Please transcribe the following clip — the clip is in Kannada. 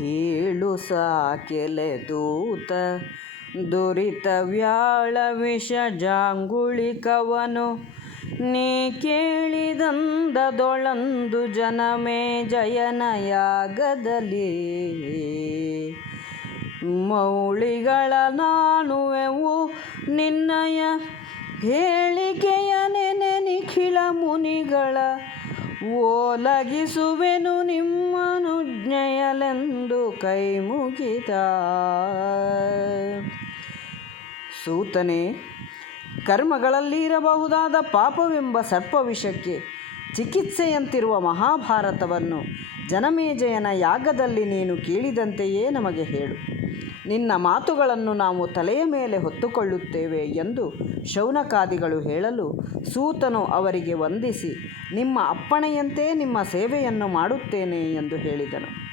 ಹೇಳು ಸಾಕೆಲೆ ದೂತ ದುರಿತ ವ್ಯಾಳ ವಿಷ ಜಾಂಗುಳಿಕವನು ನೀ ಕೇಳಿದಂದದೊಳಂದು ಜನಮೇ ಜಯನಯಾಗದಲ್ಲಿ ಮೌಳಿಗಳ ನಾನುವೆವು ನಿನ್ನಯ ಹೇಳಿಕೆಯ ನೆನೆ ನಿಖಿಳ ಮುನಿಗಳ ಓಲಗಿಸುವೆನು ನಿಮ್ಮನುಜ್ಞೆಯಲೆಂದು ಕೈ ಮುಗಿದ. ಸೂತನೇ, ಕರ್ಮಗಳಲ್ಲಿ ಇರಬಹುದಾದ ಪಾಪವೆಂಬ ಸರ್ಪವಿಷಕ್ಕೆ ಚಿಕಿತ್ಸೆಯಂತಿರುವ ಮಹಾಭಾರತವನ್ನು ಜನಮೇಜಯನ ಯಾಗದಲ್ಲಿ ನೀನು ಕೇಳಿದಂತೆಯೇ ನಮಗೆ ಹೇಳು. ನಿನ್ನ ಮಾತುಗಳನ್ನು ನಾವು ತಲೆಯ ಮೇಲೆ ಹೊತ್ತುಕೊಳ್ಳುತ್ತೇವೆ ಎಂದು ಶೌನಕಾದಿಗಳು ಹೇಳಲು ಸೂತನು ಅವರಿಗೆ ವಂದಿಸಿ ನಿಮ್ಮ ಅಪ್ಪಣೆಯಂತೆ ನಿಮ್ಮ ಸೇವೆಯನ್ನು ಮಾಡುತ್ತೇನೆ ಎಂದು ಹೇಳಿದನು.